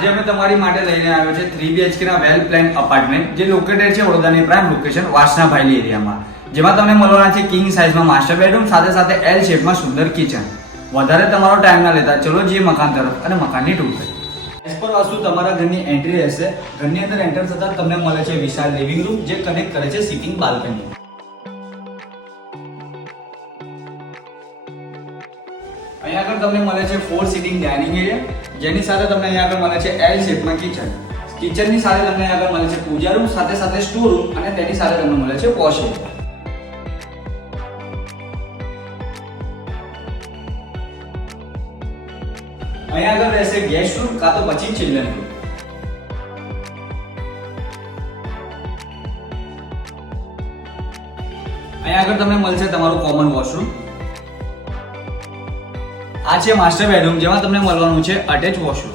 આજે અમે તમારી માટે લઈને આવ્યો છે 3 BHK ના વેલ પ્લાન અપાર્ટમેન્ટ જે લોકેટેડ છે વડોદરાની પ્રાઇમ લોકેશન વાસણાભાઈલી એરિયામાં, જેમાં તમને મળવાના છે કિંગ સાઇઝમાં માસ્ટર બેડરૂમ સાથે સાથે એલ શેપમાં સુંદર કિચન. વધારે તમારો ટાઈમ ના લેતા ચલો જે મકાન તરફ અને મકાનની ટૂર કરીએ. એસ પર વાસ્તુ તમારા ઘરની એન્ટ્રી રહેશે. ઘરની અંદર એન્ટર થતાં તમને મળે છે વિશાળ લિવિંગ રૂમ જે કનેક્ટ કરે છે સિટિંગ બાલ્કની. અહીંયા આગળ તમને મળે છે 4 સીટિંગ ડાઇનિંગ એરિયા, જેની સાથે તમને અહીંયા આગળ મળે છે એલ શેપમાં કિચન. કિચનની સાથે તમને અહીંયા આગળ મળે છે પૂજા રૂમ સાથે સાથે સ્ટોર રૂમ અને તેની સાથે તમને મળે છે વોશ એરિયા. અહીંયા આગળ રહેશે ગેસ્ટ રૂમ કાં તો પછી ચિલ્ડ્રન રૂમ. અહીંયા આગળ તમને મળશે તમારું કોમન વોશરૂમ. આ છે માસ્ટર બેડરૂમ જેમાં તમને મળવાનું છે અટેચ વોશરૂમ.